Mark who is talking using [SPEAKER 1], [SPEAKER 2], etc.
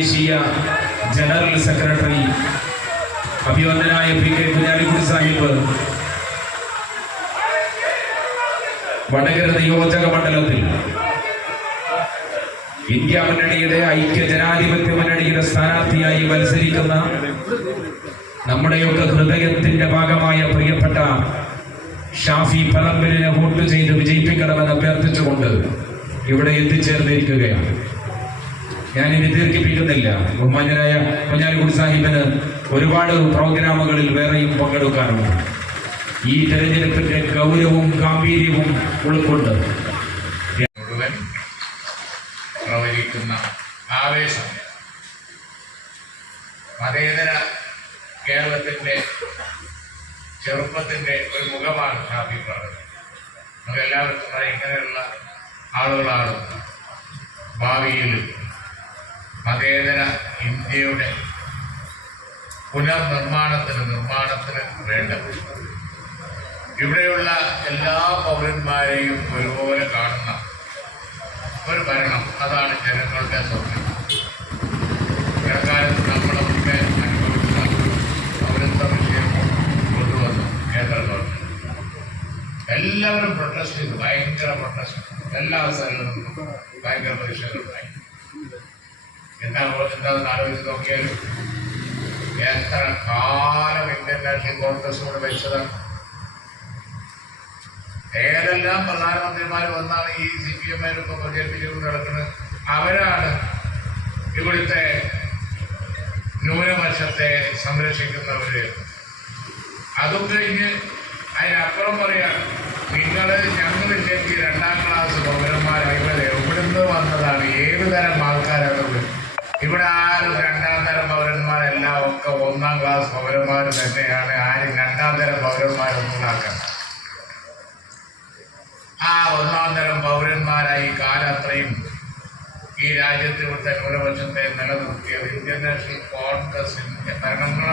[SPEAKER 1] ദേശീയ general secretary അഭിവന്ദനായ P K Kunhalikutty Sahib Vadakara നിയോജക മണ്ഡലത്തിൽ ഇന്ത്യ മുന്നണിയുടെ ഐക്യ ജനാധിപത്യ മുന്നണിയുടെ സ്ഥാനാർത്ഥിയായി മത്സരിക്കുന്ന നമ്മുടെയൊക്കെ ഹൃദയത്തിന്റെ ഭാഗമായ പ്രിയപ്പെട്ട ഷാഫി പറമ്പലിനെ വോട്ട് ചെയ്ത് വിജയിപ്പിക്കണമെന്ന് അഭ്യർത്ഥിച്ചുകൊണ്ട് ഇവിടെ എത്തിച്ചേർന്നിരിക്കുകയാണ്. ഞാനിനി ദീർഘിപ്പിക്കുന്നില്ല. ബഹുമാന്യനായ കുഞ്ഞാലിക്കുടി സാഹിബിന് ഒരുപാട് പ്രോഗ്രാമുകളിൽ വേറെയും പങ്കെടുക്കാനുണ്ട്. ഈ തെരഞ്ഞെടുപ്പിന്റെ ഗൗരവവും ഗാംഭീര്യവും ഉൾക്കൊണ്ട്
[SPEAKER 2] മുഴുവൻ ആവേശം മതേതര കേരളത്തിന്റെ ചെറുപ്പത്തിന്റെ ഒരു മുഖമാണ് ഷാഫി പറഞ്ഞത്. നമുക്ക് എല്ലാവർക്കും ഇങ്ങനെയുള്ള ആളുകളാണ് ഭാവിയിൽ മതേതര ഇന്ത്യയുടെ പുനർനിർമ്മാണത്തിന് നിർമ്മാണത്തിന് വേണ്ടത് ഇവിടെയുള്ള എല്ലാ പൗരന്മാരെയും ഒരുപോലെ കാണുന്ന ഒരു ഭരണം അതാണ് ജനങ്ങളുടെ സ്വപ്നം. ഇടക്കാലത്ത് നമ്മളൊക്കെ അനുഭവിച്ച പൗരത്വ വിഷയം കൊണ്ടുവന്നു കേന്ദ്ര ഗവൺമെന്റ്. എല്ലാവരും പ്രൊട്ടസ്റ്റ് ചെയ്തു. ഭയങ്കര പ്രൊട്ടസ്റ്റ് എല്ലാ സ്ഥലങ്ങളിലും ഭയങ്കര പ്രതിഷേധമുണ്ടായി എന്താ എന്താണെന്ന് ആലോചിച്ച് നോക്കിയാലും എത്ര കാലം ഇന്ത്യൻ നാഷണൽ കോൺഗ്രസ് വെച്ചതാണ്. ഏതെല്ലാം പ്രധാനമന്ത്രിമാർ വന്നാണ് ഈ സി പി എമ്മിനൊക്കെ പ്രചരിപ്പിച്ചുകൊണ്ട് നടക്കുന്നത്? അവരാണ് ഇവിടുത്തെ ന്യൂനപക്ഷത്തെ സംരക്ഷിക്കുന്നവര്. അതും കഴിഞ്ഞ് അതിനപ്പുറം പറയാണ് നിങ്ങൾ ഞങ്ങളില്ലെങ്കിൽ രണ്ടാം ക്ലാസ് പൗരന്മാരായി എവിടുന്ന് വന്നതാണ്? ഏത് തരം ഇവിടെ ആരും രണ്ടാം തരം പൗരന്മാരെല്ലാം ഒക്കെ ഒന്നാം ക്ലാസ് പൗരന്മാർ തന്നെയാണ്. ആരും രണ്ടാം തരം പൗരന്മാരൊന്നും ഉണ്ടാക്കുന്നത് ആ ഒന്നാം തരം പൗരന്മാരായി കാലത്രയും ഈ രാജ്യത്തെ ഇവിടുത്തെ ന്യൂനപക്ഷത്തെ നിലനിർത്തിയത് ഇന്ത്യൻ നാഷണൽ കോൺഗ്രസിന്റെ ഭരണങ്ങൾ